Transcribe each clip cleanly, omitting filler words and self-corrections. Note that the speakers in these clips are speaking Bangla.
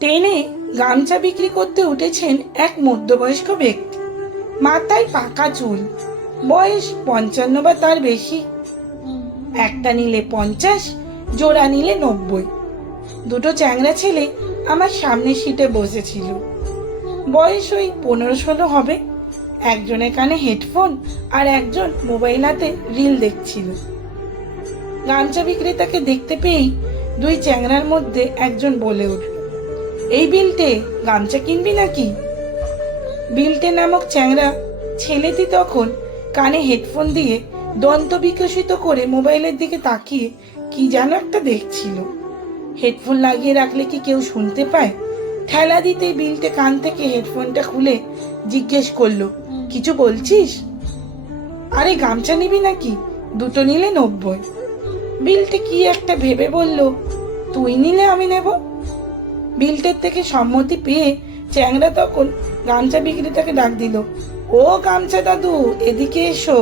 ট্রেনে গামছা বিক্রি করতে উঠেছেন এক মধ্যবয়স্ক ব্যক্তি। মাথায় পাকা চুল, বয়স 55 বা তার বেশি। একটা নিলে 50, জোড়া নিলে 90। দুটো চ্যাংড়া ছেলে আমার সামনের সিটে বসেছিল। বয়স ওই 15-16 হবে। একজনের কানে হেডফোন আর একজন মোবাইল হাতে রিল দেখছিল। গামছা বিক্রেতাকে দেখতে পেয়েই দুই চ্যাংড়ার মধ্যে একজন বলে উঠল, এই বিলটে, গামছা কিনবি নাকি? বিলটে নামক চ্যাংড়া ছেলেটি তখন কানে হেডফোন দিয়ে দন্ত বিকশিত করে মোবাইলের দিকে তাকিয়ে কি যেন একটা দেখছিল। হেডফোন লাগিয়ে রাখলে কি কেউ শুনতে পায়? ঠেলা দিতেই বিলটে কান থেকে হেডফোনটা খুলে জিজ্ঞেস করলো, কিছু বলছিস? আরে গামছা নিবি নাকি? দুটো নিলে 90। বিলটে কি একটা ভেবে বলল, তুই নিলে আমি নেব। বিলটের থেকে সম্মতি পেয়ে চ্যাংড়া তখন গামছা বিক্রেতাকে ডাক দিল, ও গামছা দাদু, এদিকে এসো।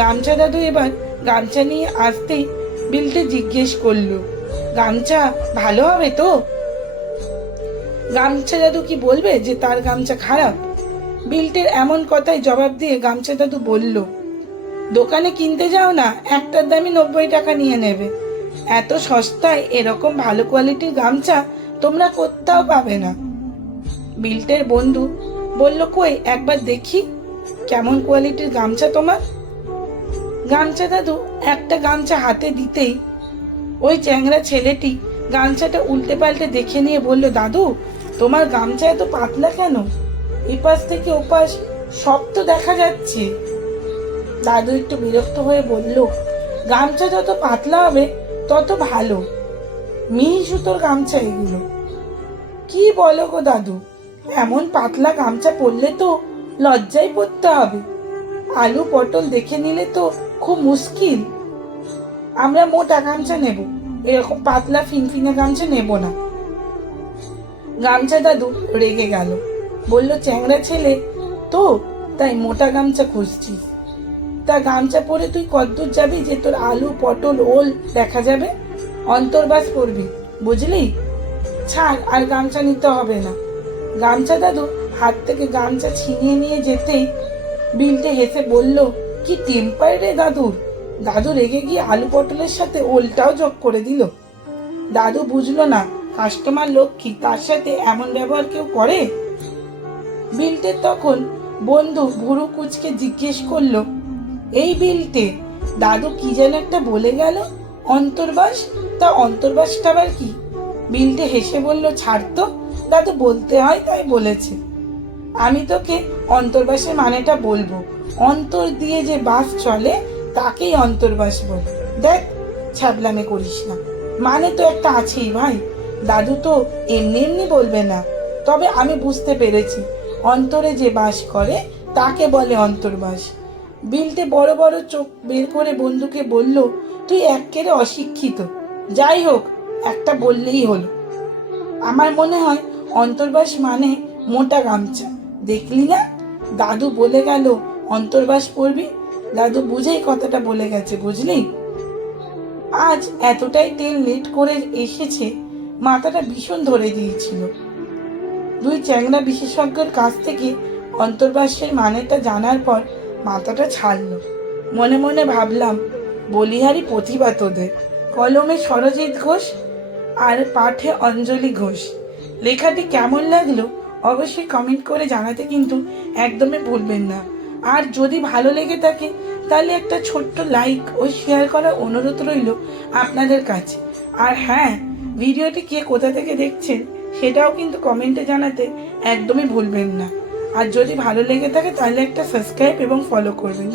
গামছা দাদু এবার গামছা নিয়ে আসতেই বিলটে জিজ্ঞেস করলো, গামছা ভালো হবে তো? গামছা দাদু কি বলবে যে তার গামছা খারাপ? বিলটের এমন কথায় জবাব দিয়ে গামছা দাদু বলল, দোকানে কিনতে যাও না, একটার দামই 90 টাকা নিয়ে নেবে। এত সস্তায় এরকম ভালো কোয়ালিটির গামছা তোমরা কোথাও পাবে না। বিলটের বন্ধু বলল, কই একবার দেখি কেমন কোয়ালিটির গামছা তোমার। গামছা দাদু একটা গামছা হাতে দিতেই ওই চ্যাংড়া ছেলেটি গামছাটা উল্টে পাল্টে দেখে নিয়ে বলল, দাদু তোমার গামছা এত পাতলা কেন? এপাশ থেকে ওপাশ সব তো দেখা যাচ্ছে। দাদু একটু বিরক্ত হয়ে বলল, গামছা যত পাতলা হবে তত ভালো, মিহি সুতোর গামছা এগুলো। কি বলো গো দাদু, এমন পাতলা গামছা পরলে তো লজ্জায় পড়তে হবে। আলু পটল দেখে নিলে তো খুব মুশকিল। আমরা মোটা গামছা নেব, এরকম পাতলা ফিনফিনে গামছা নেব না। গামছা দাদু রেগে গেল, বলল, চ্যাংড়া ছেলে তো, তাই মোটা গামছা খুঁজছিস? তা গামছা পরে তুই কতদূর যাবি যে তোর আলু পটল ওল দেখা যাবে? অন্তর্বাস করবি, বুঝলি? ছাড়, আর গামছা নিতে হবে না। গামছা দাদু হাত থেকে গামছা ছিনিয়ে নিয়ে যেতেই বিলটে হেসে বলল, কি টেম্পার রে দাদুর। দাদু রেগে গিয়ে আলু পটলের সাথে ওলটাও যোগ করে দিল। দাদু বুঝলো না কাস্টমার লক্ষ্মী, তার সাথে এমন ব্যবহার কেউ করে? বিলটে তখন বন্ধু ভুরু কুচকে জিজ্ঞেস করলো, এই বিলটে, দাদু কি যেন একটা বলে গেল, অন্তর্বাস, তা অন্তর্বাসটা আবার কি? বিলটে হেসে বলল, ছাড় তো, দাদু বলতে হয় তাই বলেছে। আমি তোকে অন্তর্বাসের মানেটা বলবো। অন্তর দিয়ে যে বাস চলে তাকেই অন্তর্বাস বলে। দেখ, ছ্যাবলামে করিস না, মানে তো একটা আছেই ভাই। দাদু তো এমনি এমনি বলবে না, তবে আমি বুঝতে পেরেছি, অন্তরে যে বাস করে তাকে বলে অন্তর্বাস। বিলটে বড় বড় চোখ বের করে বন্ধুকে বলল, তুই এক্কেরে অশিক্ষিত। যাই হোক, একটা বললেই হলো। আমার মনে হয় অন্তর্বাস মানে মোটা গামছা। দেখলি না, দাদু বলে গেল অন্তর্বাস পরবি। দাদু বুঝেই কথাটা বলে গেছে, বুঝলি? আজ এতটাই ট্রেন লেট করে এসেছে, মাথাটা ভীষণ ধরে দিয়েছিল। দুই চ্যাংড়া বিশেষজ্ঞের কাছ থেকে অন্তর্বাসের মানেটা জানার পর মাথাটা ছাড়লো। মনে মনে ভাবলাম, বলিহারি প্রতিভা তোদের। কলমে সরজিৎ ঘোষ আর পাঠে অঞ্জলি ঘোষ। লেখাটি কেমন লাগলো অবশ্যই কমেন্ট করে জানাতে কিন্তু একদমই ভুলবেন না। আর যদি ভালো লেগে থাকে তাহলে একটা ছোট্ট লাইক ও শেয়ার করার অনুরোধ রইল আপনাদের কাছে। আর হ্যাঁ, ভিডিওটি কে কোথা থেকে দেখছেন সেটাও কিন্তু কমেন্টে জানাতে একদমই ভুলবেন না। আর যদি ভালো লেগে থাকে তাহলে একটা সাবস্ক্রাইব এবং ফলো করবেন।